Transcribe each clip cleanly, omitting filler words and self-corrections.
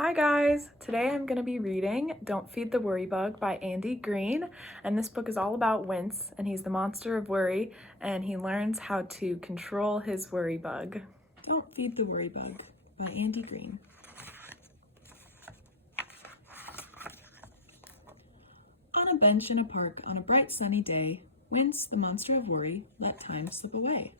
Hi guys! Today I'm going to be reading Don't Feed the WorryBug by Andi Green, and this book is all about Wince, and he's the monster of worry, and he learns how to control his WorryBug. Don't Feed the WorryBug by Andi Green. On a bench in a park on a bright sunny day, Wince, the monster of worry, let time slip away.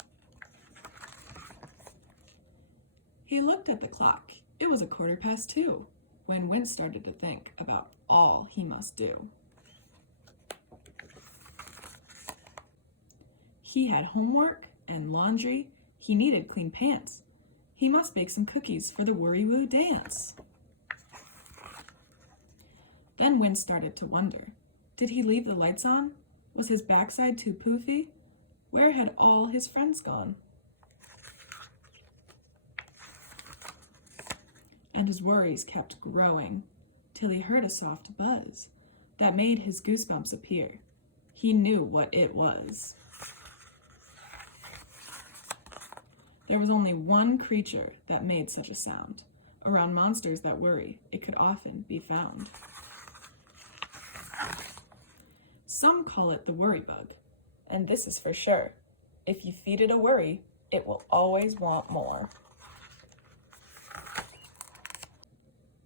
He looked at the clock. It was 2:15, when Wince started to think about all he must do. He had homework and laundry. He needed clean pants. He must bake some cookies for the Worry-Woo dance. Then Wince started to wonder. Did he leave the lights on? Was his backside too poofy? Where had all his friends gone? And his worries kept growing, till he heard a soft buzz that made his goosebumps appear. He knew what it was. There was only one creature that made such a sound. Around monsters that worry, it could often be found. Some call it the WorryBug, and this is for sure. If you feed it a worry, it will always want more.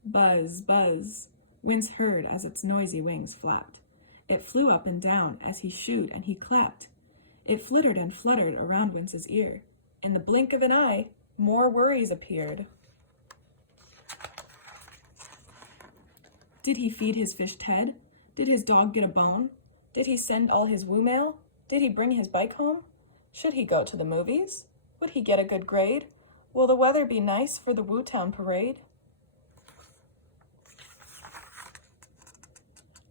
Buzz, buzz, Wince heard as its noisy wings flapped. It flew up and down as he shooed and he clapped. It flittered and fluttered around Wince's ear. In the blink of an eye, more worries appeared. Did he feed his fish Ted? Did his dog get a bone? Did he send all his woo mail? Did he bring his bike home? Should he go to the movies? Would he get a good grade? Will the weather be nice for the Woo Town parade?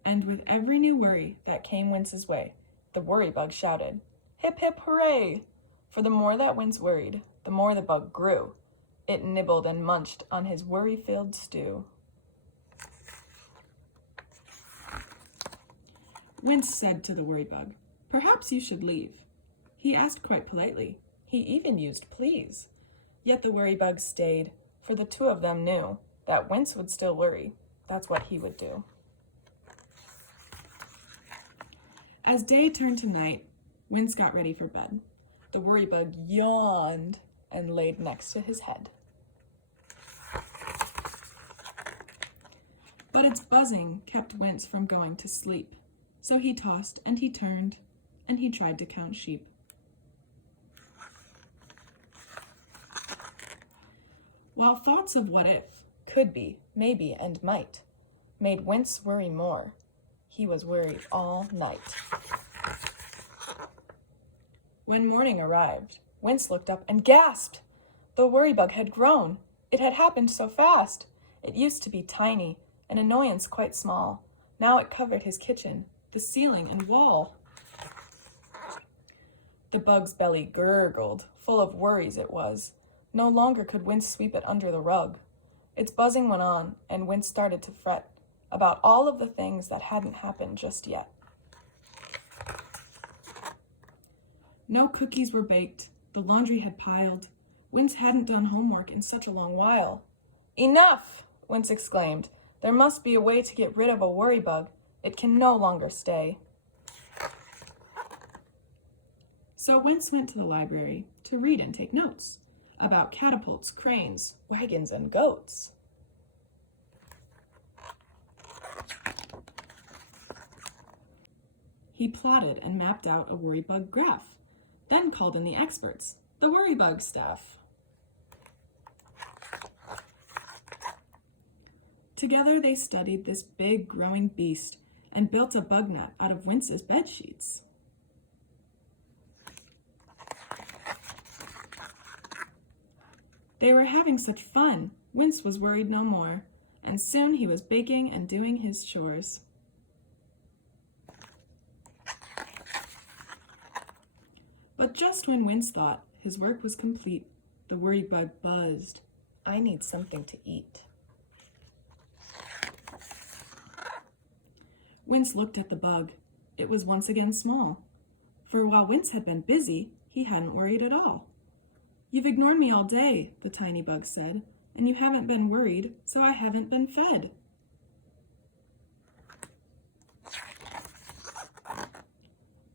And with every new worry that came Wince's way, the WorryBug shouted, "Hip, hip, hooray!" For the more that Wince worried, the more the bug grew. It nibbled and munched on his worry-filled stew. Wince said to the WorryBug, "Perhaps you should leave." He asked quite politely. He even used please. Yet the WorryBug stayed, for the two of them knew that Wince would still worry. That's what he would do. As day turned to night, Wince got ready for bed. The WorryBug yawned and laid next to his head. But its buzzing kept Wince from going to sleep. So he tossed and he turned, and he tried to count sheep. While thoughts of what if, could be, maybe, and might made Wince worry more, he was worried all night. When morning arrived, Wince looked up and gasped. The WorryBug had grown. It had happened so fast. It used to be tiny, an annoyance quite small. Now it covered his kitchen, the ceiling and wall. The bug's belly gurgled, full of worries it was. No longer could Wince sweep it under the rug. Its buzzing went on, and Wince started to fret about all of the things that hadn't happened just yet. No cookies were baked. The laundry had piled. Wince hadn't done homework in such a long while. "Enough!" Wince exclaimed. "There must be a way to get rid of a WorryBug. It can no longer stay." So Wince went to the library to read and take notes about catapults, cranes, wagons, and goats. He plotted and mapped out a WorryBug graph, then called in the experts, the WorryBug staff. Together they studied this big growing beast and built a bug net out of Wince's bed sheets. They were having such fun, Wince was worried no more, and soon he was baking and doing his chores. But just when Wince thought his work was complete, the WorryBug buzzed. "I need something to eat." Wince looked at the bug. It was once again small. For while Wince had been busy, he hadn't worried at all. "You've ignored me all day," the tiny bug said. and you haven't been worried, so I haven't been fed.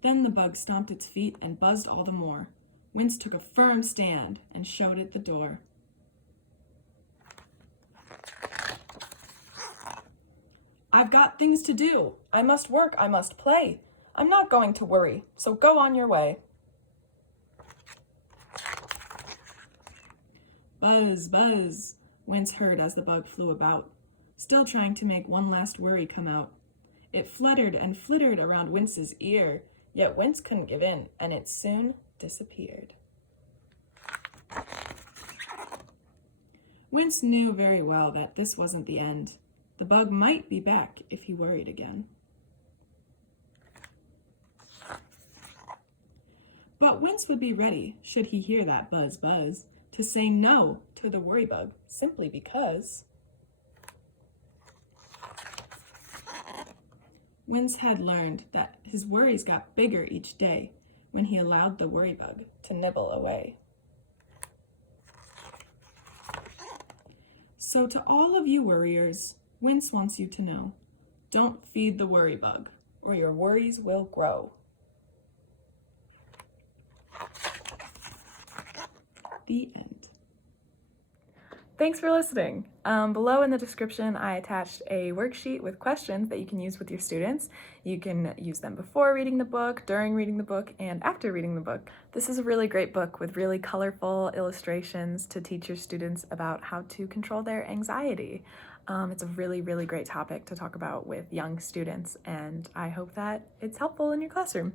Then the bug stomped its feet and buzzed all the more. Wince took a firm stand and showed it the door. I've got things to do. I must work, I must play. I'm not going to worry, so go on your way. Buzz, buzz, Wince heard as the bug flew about, still trying to make one last worry come out. It fluttered and flittered around Wince's ear, yet Wince couldn't give in, and it soon disappeared. Wince knew very well that this wasn't the end. The bug might be back if he worried again. But Wince would be ready, should he hear that buzz buzz, to say no to the worry bug simply because Wince had learned that his worries got bigger each day when he allowed the worry bug to nibble away. So to all of you worriers, Wince wants you to know, don't feed the worry bug, or your worries will grow. The end. Thanks for listening. Below in the description, I attached a worksheet with questions that you can use with your students. You can use them before reading the book, during reading the book, and after reading the book. This is a really great book with really colorful illustrations to teach your students about how to control their anxiety. It's a really, really great topic to talk about with young students, and I hope that it's helpful in your classroom.